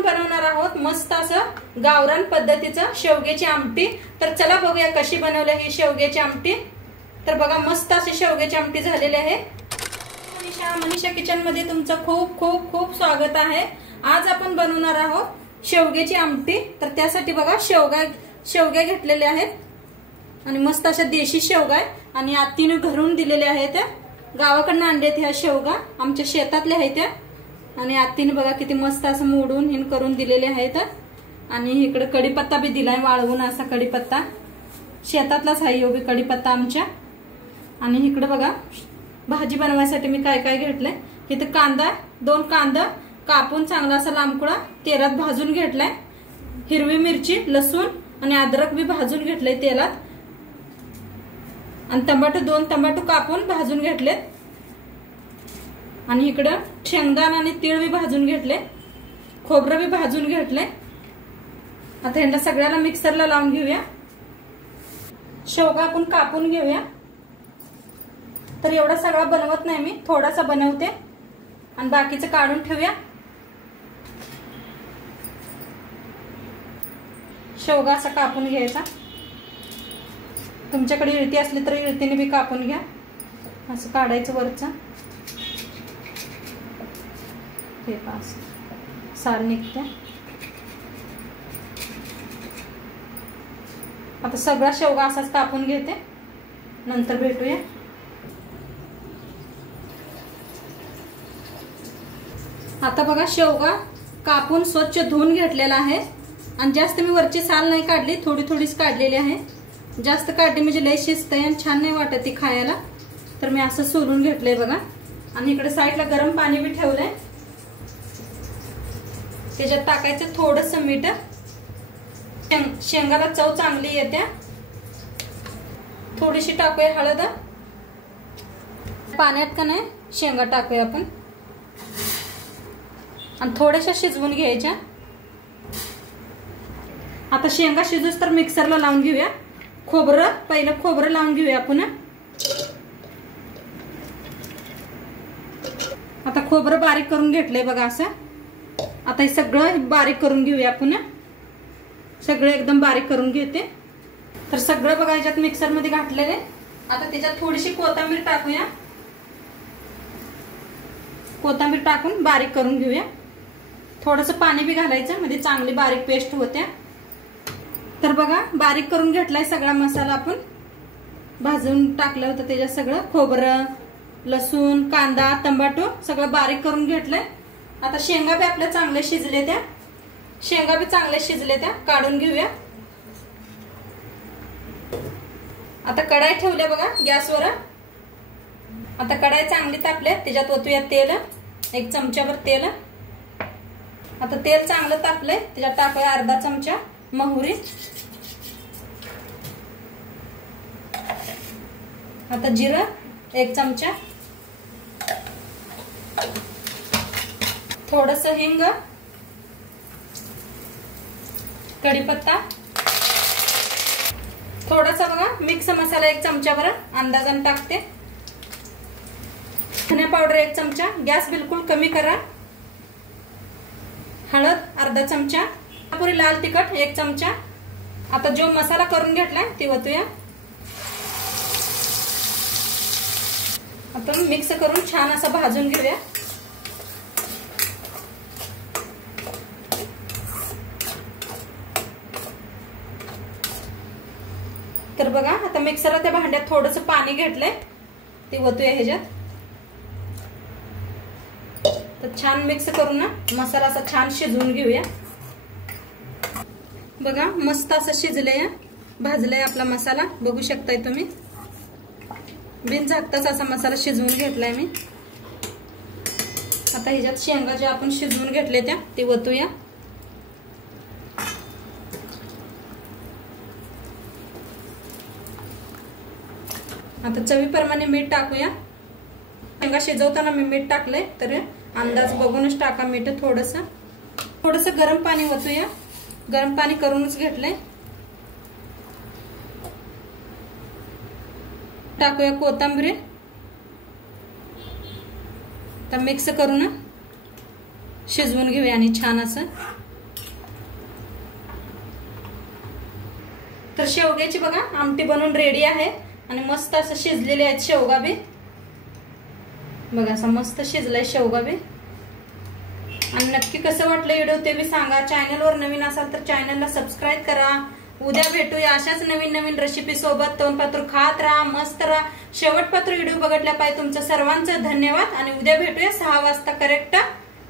आपण बनवणार आहोत मस्त असं गावरान पद्धतीचं शेवग्याची आमटी। तर चला बघूया कशी बनवली ही शेवग्याची आमटी। तर बघा मस्त अशी शेवग्याची आमटी झालेली आहे। मनीषा किचन मध्ये तुमचं खूप खूप खूप स्वागत आहे। आज आपण बनवणार आहोत शेवग्याची आमटी। तर त्यासाठी बघा शेवगा घेतलेले आहेत आणि मस्त अशा देशी शेवगा आहे आणि आत्तीने घरून दिलेले आहेत। गावाकडून आणलेत ह्या शेवगा, आमच्या शेतातल्या आहेत त्या आणि आत्तीने बघा किती मस्त असं मोडून हिन करून दिलेले आहेत। आणि इकडे कढीपत्ता बी दिलाय वाळवून, असा कढीपत्ता शेतातलाच आहे यो बी कढीपत्ता आमच्या। आणि इकडे बघा भाजी बनवायसाठी मी काय काय घेतलंय। इथे कांदा, 2 कांदा कापून चांगला असा लांबकुळा तेलात भाजून घेतलाय। हिरवी मिरची, लसूण आणि अद्रक बी भाजून घेतलंय तेलात। आणि टमाटो 2 टमाटो कापून भाजून घेतलेत। आणि इकडे शेंगदाणा आणि तीळ बी भाजून घेतले, खोबरं बी भाजून घेतले। आता ह्यांना सगळ्याला मिक्सरला लावून घेऊया। शेवगा आपण कापून घेऊया। तर एवढा सगळा बनवत नाही मी, थोडासा बनवते आणि बाकीचं काढून ठेवूया। शेवगा असा कापून घ्यायचा, तुमच्याकडे इळती असली तर इळतीने बी कापून घ्या। असं काढायचं वरचं, हे पास साल निघते। आता सगळा शेवगा असाच कापून घेते, नंतर भेटूया। आता बघा शेवगा कापून स्वच्छ धुवून घेतलेला आहे आणि जास्त मी वरची साल नाही काढली, थोडी थोडीच काढलेली आहे। जास्त काढली म्हणजे लय शिजते आणि छान नाही वाटत ती खायला। तर मी असं सोलून घेतलंय बघा। आणि इकडे साईडला गरम पाणी बी ठेवलंय, त्याच्यात टाकायचं थोडंसं मीठ। शेंगाला चव चांगली येते। थोडीशी टाकूया हळद, पाण्यात का नाही शेंगा टाकूया आपण आणि थोड्याशा शिजवून घ्यायच्या। आता शेंगा शिजूस तर मिक्सरला लावून घेऊया। पहिलं खोबरं लावून घेऊया आपण। आता खोबरं बारीक करून घेतलंय बघा असं। आता हे सगळं बारीक करून घेऊया आपण, सगळं एकदम बारीक करून घेते। तर सगळं बघा याच्यात मिक्सर मध्ये घातलेले। आता त्याच्यात थोडीशी कोथिंबीर टाकूया, कोथिंबीर टाकून बारीक करून घेऊया। थोडंसं पाणी बी घालायचं म्हणजे चांगली बारीक पेस्ट होते। तर बघा बारीक करून घेतलाय सगळा मसाला, आपण भाजून टाकलं होतं त्याच्यात सगळं खोबरं, लसूण, कांदा, टमाटो सगळं बारीक करून घेतलंय। आता शेंगा बी आपल्या चांगल्या शिजले त्या, शेंगा बी चांगल्या शिजले त्या, काढून घेऊया। आता कढाई ठेवल्या बघा गॅसवर। आता कढाई चांगली तापल्या, त्याच्यात ओतूया तेल, 1 चमचाभर तेल। आता तेल चांगलं तापलंय, त्याच्यात टाकूया अर्धा चमचा मोहरी। आता जिरं 1 चमचा, थोडंसं हिंग, कढीपत्ता, थोडासा बघा मिक्स मसाला 1 चमचाभर अंदाजाने टाकते। धनिया पावडर 1 चमचा, गॅस बिलकुल कमी करा। हळद अर्धा चमचा, पुरी लाल तिखट 1 चमचा। आता जो मसाला करून घेतलाय ते ओतूया। आपण मिक्स करून छान असं भाजून घेऊया। तर बघा आता मिक्सरला त्या भांड्यात थोडंसं पाणी घेतलंय, ते ओतूया ह्याच्यात। तर छान मिक्स करून ना मसाला असा छान शिजवून घेऊया। बघा मस्त असं शिजलंय, भाजलंय आपला मसाला, बघू शकताय तुम्ही। बिन झाकताच असा मसाला शिजवून घेतलाय मी। आता ह्याच्यात शेंगा ज्या आपण शिजवून घेतले त्या ते ओतूया। आता चवीप्रमाणे मीठ टाकूया। शेंगा शिजवताना मी मीठ टाकलंय, तर अंदाज बघूनच टाका मीठ। थोडंसं गरम पाणी ओतूया, गरम पाणी करूनच घेतलंय। टाकूया कोथिंबीर, तर मिक्स करून शिजवून घेऊया आणि छान असं तर शेवग्याची बघा आमटी बनवून रेडी आहे आणि मस्त असं शिजलेले आहेत शेवगा बी बघा, असं मस्त शिजलाय शेवगा बी। आणि नक्की कसं वाटलं व्हिडिओ ते बी सांगा। चॅनलवर नवीन असाल तर चॅनलला सबस्क्राईब करा। उद्या भेटूया अशाच नवीन नवीन रेसिपी सोबत। तोंडपात्र खात राहा, मस्त राहा। शेवटपात्र व्हिडिओ बघितल्या पाहिजे तुमचं सर्वांचं धन्यवाद आणि उद्या भेटूया 6 वाजता करेक्ट।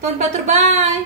तोंडपात्र बाय।